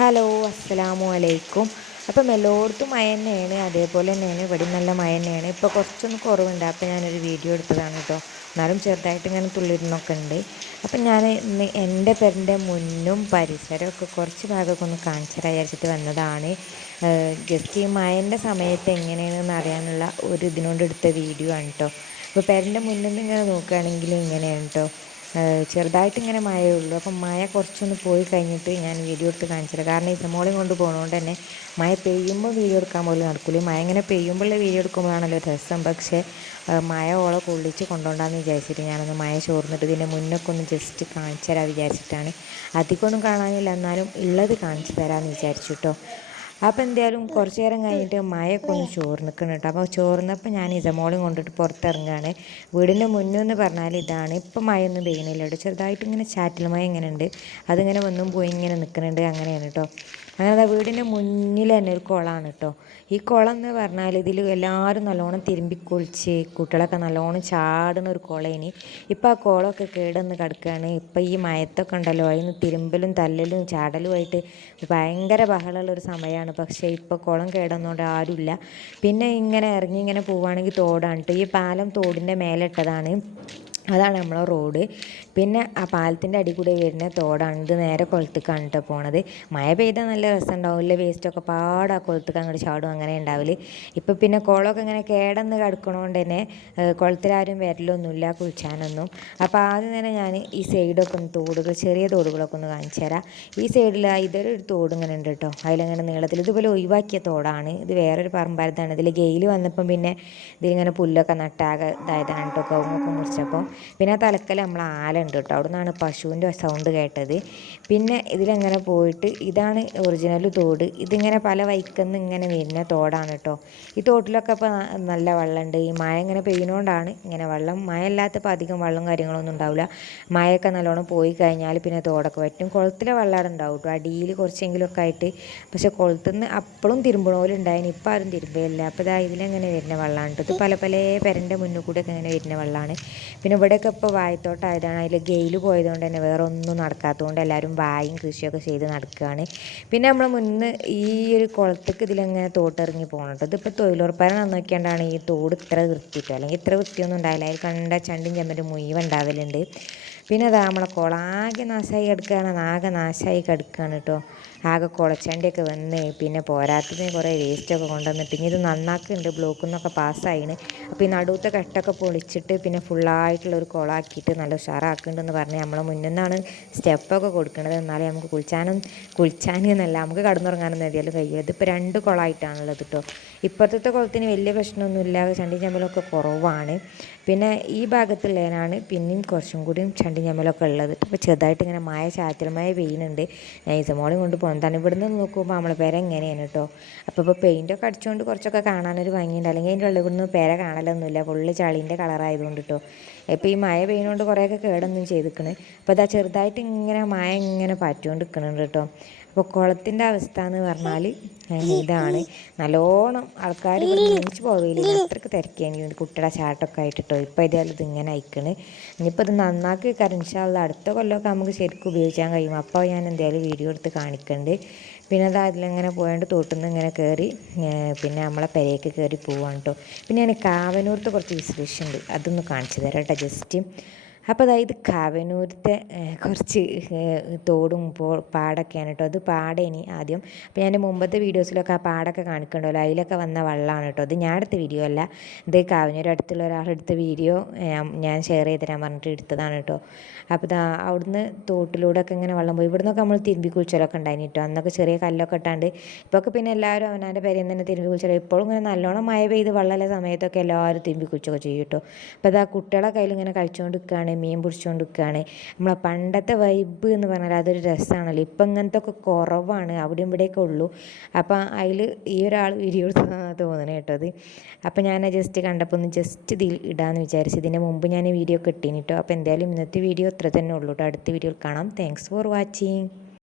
Hello അസ്സലാമു അലൈക്കും. അപ്പം എല്ലായിടത്തും മഴ തന്നെയാണ്, അതേപോലെ തന്നെയാണ് ഇവിടെയും നല്ല മഴ തന്നെയാണ്. ഇപ്പോൾ കുറച്ചൊന്ന് കുറവുണ്ട്, അപ്പോൾ ഞാനൊരു വീഡിയോ എടുത്തതാണ് കേട്ടോ. എന്നാലും ചെറുതായിട്ട് ഇങ്ങനെ തുള്ളിരുന്നൊക്കെ ഉണ്ട്. അപ്പം ഞാൻ ഇന്ന് എൻ്റെ പേരിൻ്റെ മുന്നും പരിസരമൊക്കെ കുറച്ച് ഭാഗമൊക്കെ ഒന്ന് കാണിച്ചു വിചാരിച്ചിട്ട് വന്നതാണ്. ജസ്റ്റ് ഈ മഴൻ്റെ സമയത്ത് എങ്ങനെയാണെന്ന് അറിയാനുള്ള ഒരു ഇതിനോണ്ട് എടുത്ത വീഡിയോ ആണ് കേട്ടോ. അപ്പോൾ പേരിൻ്റെ മുന്നിൽ നിന്ന് ഇങ്ങനെ നോക്കുകയാണെങ്കിൽ ഇങ്ങനെയാണ് കേട്ടോ. ചെറുതായിട്ട് ഇങ്ങനെ മഴയേ ഉള്ളൂ. അപ്പം മഴ കുറച്ചൊന്ന് പോയി കഴിഞ്ഞിട്ട് ഞാൻ വീഡിയോ എടുത്ത് കാണിച്ചില്ല. കാരണം ഇസമോളെയും കൊണ്ട് പോകുന്നതുകൊണ്ട് തന്നെ മഴ പെയ്യുമ്പോൾ വീഡിയോ എടുക്കാൻ പോലും നടക്കില്ല. മഴ ഇങ്ങനെ പെയ്യുമ്പോഴുള്ള വീഡിയോ എടുക്കുമ്പോഴാണല്ലോ രസം. പക്ഷേ മഴ ഓളെ കൊള്ളിച്ച് കൊണ്ടുപോകണ്ടെന്ന് വിചാരിച്ചിട്ട് ഞാനൊന്ന് മഴ ചോർന്നിട്ട് ഇതിൻ്റെ മുന്നൊക്കെ ഒന്ന് ജസ്റ്റ് കാണിച്ചു തരാൻ വിചാരിച്ചിട്ടാണ്. അധികമൊന്നും കാണാനില്ല, എന്നാലും ഉള്ളത് കാണിച്ചു തരാമെന്ന് വിചാരിച്ചു കേട്ടോ. അപ്പോൾ എന്തായാലും കുറച്ച് നേരം കഴിഞ്ഞിട്ട് മഴയൊക്കെ ഒന്ന് ചോർന്നിക്കണം കേട്ടോ. അപ്പോൾ ചോർന്നപ്പോൾ ഞാൻ ഇസമോളെയും കൊണ്ടിട്ട് പുറത്തിറങ്ങുകയാണ്. വീടിൻ്റെ മുന്നെന്ന് പറഞ്ഞാൽ ഇതാണ്. ഇപ്പം മഴയൊന്നും പെയ്യണില്ല കേട്ടോ, ചെറുതായിട്ട് ഇങ്ങനെ ചാറ്റൽ മഴ ഇങ്ങനെ ഉണ്ട്. അതിങ്ങനെ വന്നും പോയി ഇങ്ങനെ നിൽക്കുന്നുണ്ട്, അങ്ങനെയാണ് കേട്ടോ. അങ്ങനെ വീടിൻ്റെ മുന്നിൽ തന്നെ ഒരു കുളമാണ് കേട്ടോ. ഈ കുളം എന്ന് പറഞ്ഞാൽ ഇതിൽ എല്ലാവരും നല്ലോണം തിരുമ്പി കുളിച്ച് കുട്ടികളൊക്കെ നല്ലോണം ചാടുന്ന ഒരു കുളേനി. ഇപ്പം ആ കുളമൊക്കെ കേടന്ന് കിടക്കുകയാണ്. ഇപ്പം ഈ മയത്തൊക്കെ ഉണ്ടല്ലോ, അതിന് തിരുമ്പലും തല്ലലും ചാടലുമായിട്ട് ഭയങ്കര ബഹളമുള്ളൊരു സമയമാണ്. പക്ഷേ ഇപ്പോൾ കുളം കേടന്നുകൊണ്ട് ആരുമില്ല. പിന്നെ ഇങ്ങനെ ഇറങ്ങി ഇങ്ങനെ പോവുകയാണെങ്കിൽ തോടാണ് കേട്ടോ. ഈ പാലം തോടിൻ്റെ മേലെ ഇട്ടതാണ്. അതാണ് നമ്മളെ റോഡ്. പിന്നെ ആ പാലത്തിൻ്റെ അടി കൂടെ വരുന്ന തോടാണ്. ഇത് നേരെ കുളത്തേക്കാണ് കേട്ടോ പോണത്. മഴ പെയ്താൽ നല്ല രസം ഉണ്ടാവില്ല, വേസ്റ്റൊക്കെ പാടെ ആ കുളത്തേക്ക് അങ്ങോട്ട് ചാടും, അങ്ങനെ ഉണ്ടാവില്ല. ഇപ്പം പിന്നെ കുളമൊക്കെ ഇങ്ങനെ കേടന്ന് കിടക്കണോണ്ട് തന്നെ കുളത്തിലാരും വരലൊന്നുമില്ല കുളിച്ചാനൊന്നും. അപ്പോൾ ആദ്യം തന്നെ ഞാൻ ഈ സൈഡൊക്കെ ഒന്ന് തോടുകൾ, ചെറിയ തോടുകളൊക്കെ ഒന്ന് കാണിച്ചു തരാം. ഈ സൈഡിൽ ഇതൊരു തോട് ഇങ്ങനെ ഉണ്ട് കേട്ടോ. അതിലങ്ങനെ നീളത്തിൽ ഇതുപോലെ ഒഴിവാക്കിയ തോടാണ്. ഇത് വേറൊരു പറമ്പാരത്താണ്. ഇതിൽ ഗെയിൽ വന്നപ്പം പിന്നെ ഇതിലിങ്ങനെ പുല്ലൊക്കെ നട്ടാകെ ഇതായതാണ് കേട്ടോ, കവുങ്ങൊക്കെ മുറിച്ചപ്പോൾ. പിന്നെ ആ തലക്കൽ നമ്മൾ ആലുണ്ട് കേട്ടോ, അവിടെ നിന്നാണ് പശുവിൻ്റെ സൗണ്ട് കേട്ടത്. പിന്നെ ഇതിലങ്ങനെ പോയിട്ട് ഇതാണ് ഒറിജിനൽ തോട്. ഇതിങ്ങനെ പല വൈക്കന്ന് ഇങ്ങനെ വരുന്ന തോടാണ് കേട്ടോ. ഈ തോട്ടിലൊക്കെ ഇപ്പോൾ നല്ല വെള്ളമുണ്ട്. ഈ മഴ ഇങ്ങനെ പെയ്യുന്നതുകൊണ്ടാണ് ഇങ്ങനെ വെള്ളം. മഴ ഇല്ലാത്തപ്പോൾ അധികം വെള്ളം കാര്യങ്ങളൊന്നും ഉണ്ടാവില്ല. മഴയൊക്കെ നല്ലോണം പോയി കഴിഞ്ഞാൽ പിന്നെ തോടൊക്കെ പറ്റും. കുളത്തിലെ വെള്ളം അവിടെ ഉണ്ടാവും കേട്ടോ, അടിയിൽ കുറച്ചെങ്കിലുമൊക്കെ ആയിട്ട്. പക്ഷേ കുളത്തിൽ നിന്ന് അപ്പോഴും തിരുമ്പണോലുണ്ടായിന്, ഇപ്പം ആരും തിരുമ്പയില്ല. അപ്പോൾ ഇതാ ഇതിലെങ്ങനെ വരുന്ന വെള്ളമാണ് കേട്ടോ. ഇത് പല പല പെരൻ്റെ മുന്നിൽ കൂടെയൊക്കെ ഇങ്ങനെ വരുന്ന വെള്ളമാണ്. പിന്നെ ഇവിടെയൊക്കെ ഇപ്പോൾ വാഴത്തോട്ടമായതാണ്. അതിൽ ഗെയിൽ പോയതുകൊണ്ട് തന്നെ വേറെ ഒന്നും നടക്കാത്തതുകൊണ്ട് എല്ലാവരും വായും കൃഷിയൊക്കെ ചെയ്ത് നടക്കുകയാണ്. പിന്നെ നമ്മൾ മുന്ന് ഈ ഒരു കുളത്തേക്ക് ഇതിലെങ്ങനെ തോട്ടിറങ്ങി പോകണം കേട്ടോ. ഇതിപ്പോൾ തൊഴിലുറപ്പാരെ നന്നാക്കിയാണ്ടാണ് ഈ തോട് ഇത്ര വൃത്തിയിട്ടോ, അല്ലെങ്കിൽ ഇത്ര വൃത്തിയൊന്നും ഉണ്ടാവില്ല. അതിൽ കണ്ട ചണ്ടിയും ചെമ്മരും മുഴുവൻ ഉണ്ടാവലുണ്ട്. പിന്നെ അതാ നമ്മളെ കുളം ആകെ നാശമായി കിടക്കുകയാണ്, ആകെ നാശമായി കിടക്കുകയാണ് കേട്ടോ. ആകെ കുളച്ചണ്ടിയൊക്കെ വന്ന് പിന്നെ പോരാത്തതിന് കുറേ വേസ്റ്റൊക്കെ കൊണ്ടുവന്നിട്ട് ഇനി ഇത് നന്നാക്കുന്നുണ്ട്, ബ്ലോക്കിൽ നിന്നൊക്കെ പാസ്സായിന്. അപ്പോൾ ഈ നടുവത്തെ കെട്ടൊക്കെ പൊളിച്ചിട്ട് പിന്നെ ഫുള്ളായിട്ടുള്ളൊരു കുളമാക്കിയിട്ട് നല്ല ഉഷാറാക്കുന്നുണ്ടെന്ന് പറഞ്ഞ് നമ്മളെ മുന്നിൽ നിന്നാണ് സ്റ്റെപ്പൊക്കെ കൊടുക്കുന്നത്. എന്നാലേ നമുക്ക് കുളിച്ചാനെന്നല്ല, നമുക്ക് കടന്നുറങ്ങാനൊന്നും ഏതായാലും കഴിയും. ഇതിപ്പോൾ 2 കുളമായിട്ടാണുള്ളത് കേട്ടോ. ഇപ്പോഴത്തെ കുളത്തിന് വലിയ പ്രശ്നമൊന്നുമില്ല, ചണ്ടി ചമ്മലൊക്കെ കുറവാണ്. പിന്നെ ഈ ഭാഗത്തുള്ളതിനാണ് പിന്നെയും കുറച്ചും കൂടിയും ചണ്ടി ചമ്മലൊക്കെ ഉള്ളത്. ഇപ്പോൾ ചെറുതായിട്ട് ഇങ്ങനെ മഴ ചാറ്റൽ മഴ പെയ്യുന്നുണ്ട്. നൈസമോളെ കൊണ്ട് പോകുന്നതാണ്. ഇവിടെ നിന്ന് നോക്കുമ്പോൾ നമ്മളെ പേര എങ്ങനെയാണ് കേട്ടോ. അപ്പോൾ പെയിൻറ്റൊക്കെ അടിച്ചുകൊണ്ട് കുറച്ചൊക്കെ കാണാനൊരു ഭംഗിയുണ്ട്. അല്ലെങ്കിൽ അതിൻ്റെ ഉള്ളിൽ നിന്ന് പേര കാണലൊന്നുമില്ല, ഫുള്ള് ചളീൻ്റെ കളറായതുകൊണ്ട് കേട്ടോ. ഇപ്പോൾ ഈ മഴ പെയ്യുന്നതുകൊണ്ട് കുറേയൊക്കെ കേടൊന്നും ചെയ്തിരിക്കണ്. അപ്പോൾ അതാ ചെറുതായിട്ട് ഇങ്ങനെ മഴ ഇങ്ങനെ പാറ്റുകൊണ്ട് നിൽക്കുന്നുണ്ട് കേട്ടോ. അപ്പോൾ കുളത്തിൻ്റെ അവസ്ഥ എന്ന് പറഞ്ഞാൽ ഇതാണ്. നല്ലോണം ആൾക്കാർ ഇവിടെ നീച്ച് പോവില്ല, അത്രയ്ക്ക് തിരക്കിയെങ്കിൽ കുട്ടിയുടെ ചാട്ടമൊക്കെ ആയിട്ട് കേട്ടോ. ഇപ്പോൾ ഇതായാലും ഇതിങ്ങനെ അയക്കണ്. ഇനിയിപ്പോൾ ഇത് നന്നാക്കി കാരണം ഇൻഷാ അല്ലാഹ് അടുത്ത കൊല്ലമൊക്കെ നമുക്ക് ശരിക്കും ഉപയോഗിക്കാൻ കഴിയും. അപ്പോൾ ഞാൻ എന്തായാലും വീഡിയോ എടുത്ത് കാണിക്കുന്നുണ്ട്. പിന്നെ അത് അതിലങ്ങനെ പോയാണ്ട് തോട്ടിൽ നിന്ന് ഇങ്ങനെ കയറി പിന്നെ നമ്മളെ പെരേക്ക് കയറി പോവാണ് കേട്ടോ. പിന്നെ ഞാൻ കാവനൂർത്തെ കുറച്ച് വിശേഷമുണ്ട്, അതൊന്ന് കാണിച്ചു തരാം കേട്ടോ ജസ്റ്റ്. അപ്പോൾ അതായത് കാവനൂരത്തെ കുറച്ച് തോടും പാടൊക്കെയാണ് കേട്ടോ. അത് പാടേനി ആദ്യം. അപ്പോൾ ഞാൻ മുമ്പത്തെ വീഡിയോസിലൊക്കെ ആ പാടൊക്കെ കാണിക്കണ്ടല്ലോ, അതിലൊക്കെ വന്ന വെള്ളമാണ് കേട്ടോ. അത് ഞാൻ എടുത്ത വീഡിയോ അല്ല, ഇത് കാവനൂർ അടുത്തുള്ള ഒരാളെടുത്ത വീഡിയോ ഞാൻ ഷെയർ ചെയ്ത് തരാൻ പറഞ്ഞിട്ട് എടുത്തതാണ് കേട്ടോ. അപ്പോൾ ഇതാ അവിടുന്ന് തോട്ടിലൂടെയൊക്കെ ഇങ്ങനെ വെള്ളം പോയി. ഇവിടുന്നൊക്കെ നമ്മൾ തിരുമ്പി കുളിച്ചലൊക്കെ ഉണ്ടായിന് കേട്ടോ. അന്നൊക്കെ ചെറിയ കല്ലൊക്കെ ഇട്ടാണ്ട്. ഇപ്പോഴൊക്കെ പിന്നെ എല്ലാവരും അവനവൻ്റെ പേരിൽ നിന്ന് തന്നെ തിരുമ്പി കുളിച്ചാൽ. ഇപ്പോഴും ഇങ്ങനെ നല്ലോണം മഴ പെയ്ത് വെള്ളമുള്ള സമയത്തൊക്കെ എല്ലാവരും തിരുമ്പി കുളിച്ചൊക്കെ ചെയ്യും കേട്ടോ. അപ്പോൾ അതാ കുട്ടികളെ കയ്യിൽ ഇങ്ങനെ കളിച്ചുകൊണ്ട് നിൽക്കുകയാണ്, മീൻ പിടിച്ചുകൊണ്ട് നിൽക്കുകയാണ്. നമ്മളെ പണ്ടത്തെ വൈബ് എന്ന് പറഞ്ഞാൽ അതൊരു രസമാണല്ലോ. ഇപ്പം ഇങ്ങനത്തെ ഒക്കെ കുറവാണ്, അവിടെയും ഇവിടെയൊക്കെ ഉള്ളൂ. അപ്പം അതിൽ ഈ ഒരാൾ വീഡിയോ എടുത്തതാണ് തോന്നണേ കേട്ടോ അത്. അപ്പോൾ ഞാൻ ജസ്റ്റ് കണ്ടപ്പോൾ ഒന്ന് ജസ്റ്റ് ഇതിൽ ഇടാമെന്ന് വിചാരിച്ചു. ഇതിന് മുമ്പ് ഞാൻ വീഡിയോ ഒക്കെ ഇട്ടീനി കേട്ടോ. അപ്പോൾ എന്തായാലും ഇന്നത്തെ വീഡിയോ ഇത്ര തന്നെ ഉള്ളൂ കേട്ടോ. അടുത്ത വീഡിയോയിൽ കാണാം. Thanks for watching.